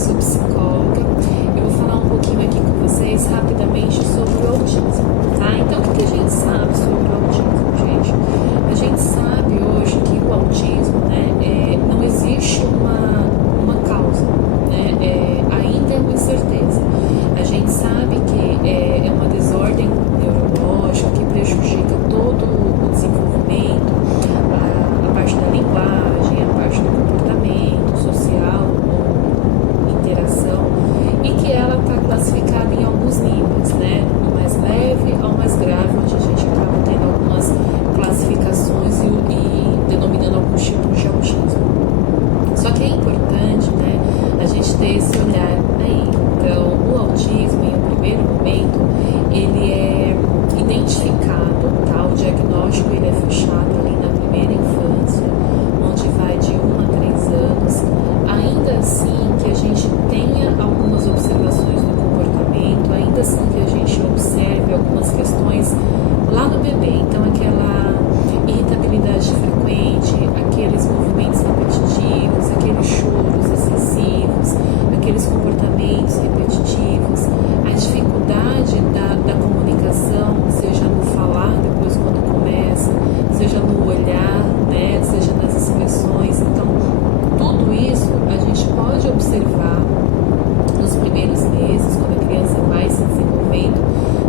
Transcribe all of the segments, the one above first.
sou psicóloga. Eu vou falar um pouquinho aqui com vocês rapidamente sobre o autismo, tá? Então, o que a gente sabe sobre o autismo, gente? A gente sabe hoje que o autismo, né, não existe uma causa, né? Ainda é uma incerteza. A gente sabe que é uma desordem neurológica que prejudica todo o desenvolvimento, a parte da linguagem, a parte do comportamento social, interação, e que ela está classificada em alguns níveis, né? Do mais leve ao mais grave, onde a gente acaba tendo algumas classificações e denominando alguns tipos de autismo. Só que é importante, né, a gente ter esse olhar aí. Então, o autismo, em um primeiro momento, ele é identificado, tá? O diagnóstico ele é fechado ali na primeira infância, onde vai de 1 a 3 anos. Ainda assim que a gente tenha algumas observações do comportamento, ainda assim que a gente observe algumas questões lá no bebê. Então, aquela irritabilidade frequente, aqueles movimentos repetitivos, aqueles choros excessivos, aqueles comportamentos repetitivos, a dificuldade da comunicação, seja no falar depois quando começa, seja no olhar, né, seja nas expressões. Então, tudo isso a gente pode observar nos primeiros meses, quando a criança vai se desenvolvendo,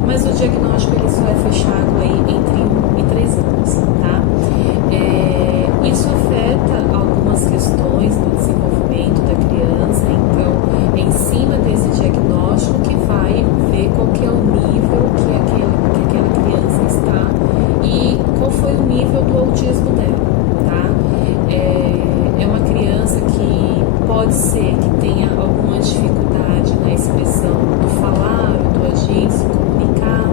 mas o diagnóstico ele só é fechado aí entre 1 e 3 anos, tá? Isso afeta algumas questões do desenvolvimento da criança, então, em cima desse diagnóstico que vai ver qual que é o nível que aquela criança está e qual foi o nível do autismo dela, tá? É uma criança que pode ser que tenha alguma dificuldade na expressão do falar, do agir, se comunicar.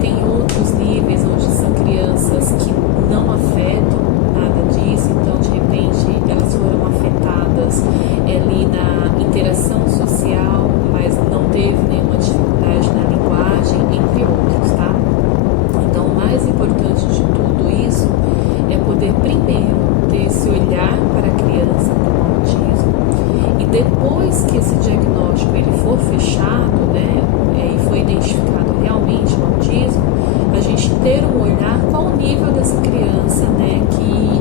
Tem outros níveis onde são crianças que não afetam nada disso, então de repente elas foram afetadas ali na interação social, mas não teve nenhuma dificuldade na linguagem, entre outros, tá? Então o mais importante de tudo isso é poder primeiro ter esse olhar para a criança com autismo e depois que esse diagnóstico ele for fechado, né, e foi identificado realmente o autismo, a gente ter um olhar qual o nível dessa criança, né,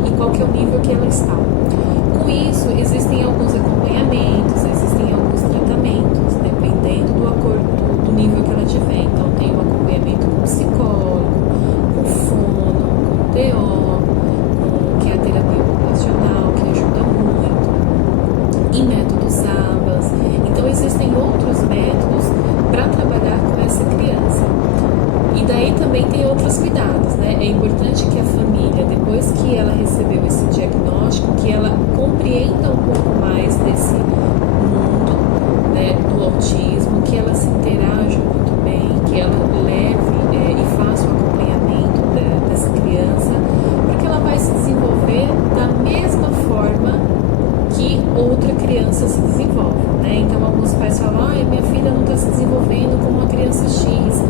e qual que é o nível que ela está. Com isso, existem alguns acompanhamentos, existem alguns tratamentos, dependendo do acordo do nível que ela tiver. Então, tem um acompanhamento com psicólogo, com fono, com TO, que é a terapia ocupacional, que ajuda muito, e métodos ABAS. Então, existem outros métodos para trabalhar com essa criança. E daí também tem outros cuidados, né? É importante que a família, depois que ela recebeu esse diagnóstico, que ela compreenda um pouco mais desse mundo, né, do autismo, que ela se interaja muito bem, que ela leve e faça o acompanhamento dessa criança, porque ela vai se desenvolver da mesma forma que outra criança se desenvolve, né? Então, alguns pais falam, minha filha não está se desenvolvendo como uma criança X.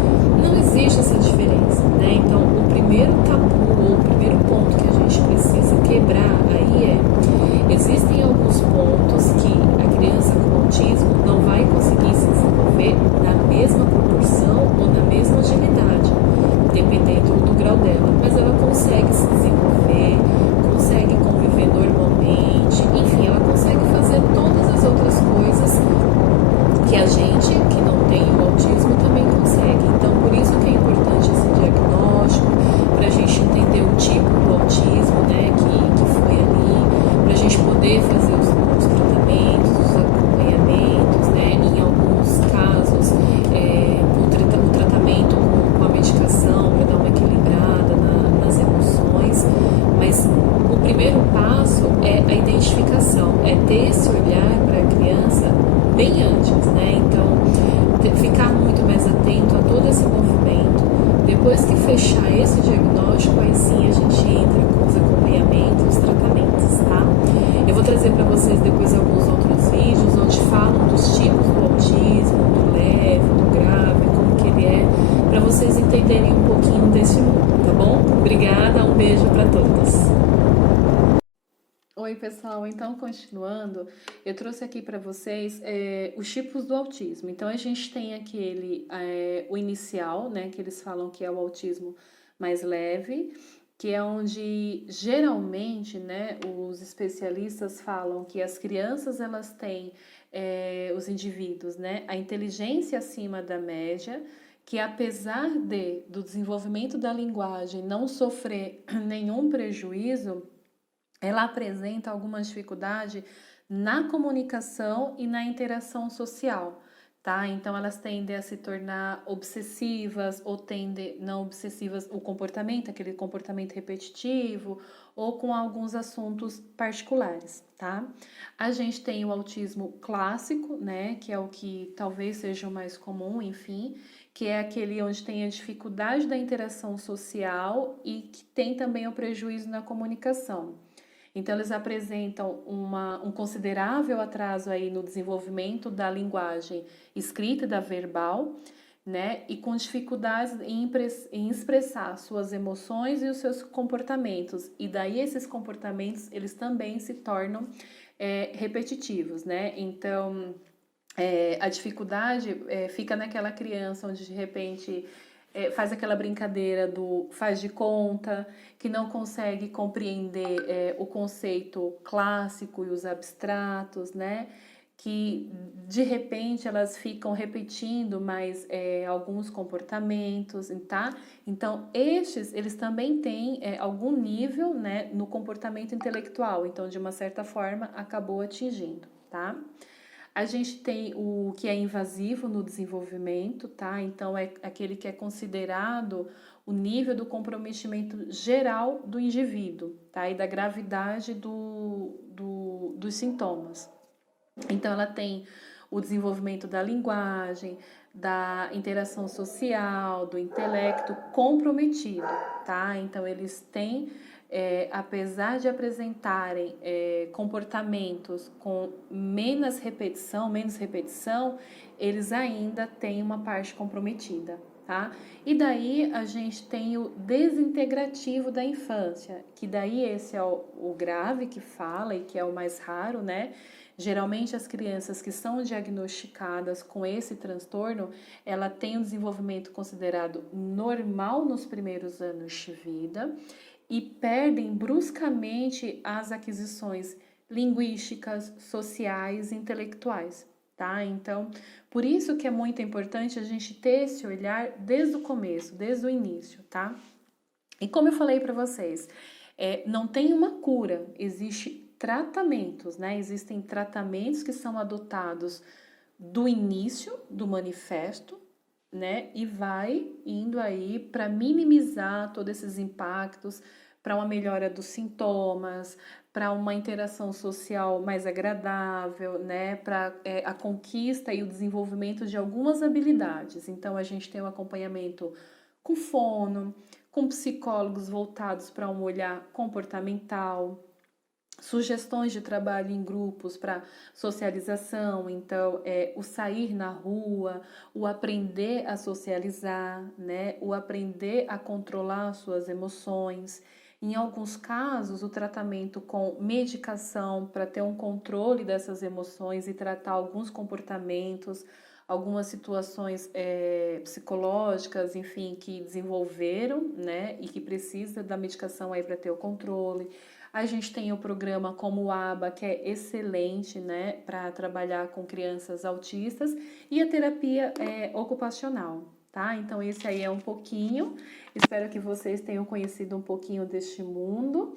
Não existe essa diferença, né? Então, o primeiro tabu, ou o primeiro ponto que a gente precisa quebrar aí existem alguns pontos que a criança com autismo não vai conseguir se desenvolver na mesma proporção ou na mesma agilidade, dependendo do grau dela, mas ela consegue se desenvolver, consegue conviver normalmente, enfim, ela consegue fazer todas as outras coisas que a gente, que não tem o autismo, também consegue. Então, por isso que é importante esse diagnóstico, para a gente entender o tipo do autismo, né, que foi ali, para a gente poder fazer os tratamentos, os acompanhamentos, né, em alguns casos, o tratamento com a medicação, para dar uma equilibrada nas emoções, mas o primeiro passo é a identificação, é ter esse olhar para a criança bem antes, né? Então, ficar muito mais atento a todo esse movimento. Depois que fechar esse diagnóstico, aí sim a gente entra com os acompanhamentos, os tratamentos, tá? Eu vou trazer para vocês depois alguns outros vídeos onde falam dos tipos do autismo, do leve, do grave, como que ele é, para vocês entenderem um pouquinho desse mundo, tá bom? Obrigada, um beijo para todos. Oi, pessoal, então continuando, eu trouxe aqui para vocês os tipos do autismo. Então a gente tem aquele, o inicial, né, que eles falam que é o autismo mais leve, que é onde geralmente, né, os especialistas falam que as crianças elas têm, os indivíduos, né, a inteligência acima da média, que apesar do desenvolvimento da linguagem não sofrer nenhum prejuízo, ela apresenta alguma dificuldade na comunicação e na interação social, tá? Então elas tendem a se tornar obsessivas ou tendem não obsessivas o comportamento, aquele comportamento repetitivo ou com alguns assuntos particulares, tá? A gente tem o autismo clássico, né, que é o que talvez seja o mais comum, enfim, que é aquele onde tem a dificuldade da interação social e que tem também o prejuízo na comunicação. Então, eles apresentam um considerável atraso aí no desenvolvimento da linguagem escrita e da verbal, né? E com dificuldades em expressar suas emoções e os seus comportamentos. E daí esses comportamentos, eles também se tornam repetitivos, né? Então, a dificuldade fica naquela criança onde de repente faz aquela brincadeira do faz de conta, que não consegue compreender o conceito clássico e os abstratos, né? Que de repente elas ficam repetindo mais alguns comportamentos, tá? Então, eles também têm algum nível, né, no comportamento intelectual, então de uma certa forma acabou atingindo, tá? A gente tem o que é invasivo no desenvolvimento, tá? Então, é aquele que é considerado o nível do comprometimento geral do indivíduo, tá? E da gravidade dos sintomas. Então, ela tem o desenvolvimento da linguagem, da interação social, do intelecto comprometido, tá? Então, eles têm apesar de apresentarem comportamentos com menos repetição, eles ainda têm uma parte comprometida, tá? E daí a gente tem o desintegrativo da infância, que daí esse é o grave que fala e que é o mais raro, né? Geralmente as crianças que são diagnosticadas com esse transtorno, ela tem um desenvolvimento considerado normal nos primeiros anos de vida, e perdem bruscamente as aquisições linguísticas, sociais e intelectuais, tá? Então, por isso que é muito importante a gente ter esse olhar desde o começo, desde o início, tá? E como eu falei para vocês, não tem uma cura, existe tratamentos, né? Existem tratamentos que são adotados do início do manifesto, né? E vai indo aí para minimizar todos esses impactos, para uma melhora dos sintomas, para uma interação social mais agradável, né? Para a conquista e o desenvolvimento de algumas habilidades. Então, a gente tem um acompanhamento com fono, com psicólogos voltados para um olhar comportamental, sugestões de trabalho em grupos para socialização, então o sair na rua, o aprender a socializar, né, o aprender a controlar suas emoções. Em alguns casos, o tratamento com medicação para ter um controle dessas emoções e tratar alguns comportamentos, algumas situações psicológicas, enfim, que desenvolveram, né, e que precisa da medicação aí para ter o controle. A gente tem o programa como o ABA, que é excelente, né, para trabalhar com crianças autistas, e a terapia ocupacional, tá? Então, esse aí é um pouquinho. Espero que vocês tenham conhecido um pouquinho deste mundo.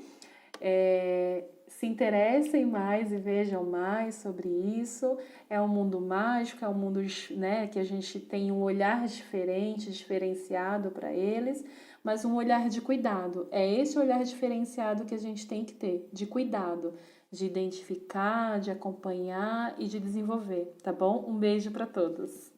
Se interessem mais e vejam mais sobre isso. É um mundo mágico, é um mundo, né, que a gente tem um olhar diferente, diferenciado para eles, mas um olhar de cuidado. É esse olhar diferenciado que a gente tem que ter, de cuidado, de identificar, de acompanhar e de desenvolver, tá bom? Um beijo para todos.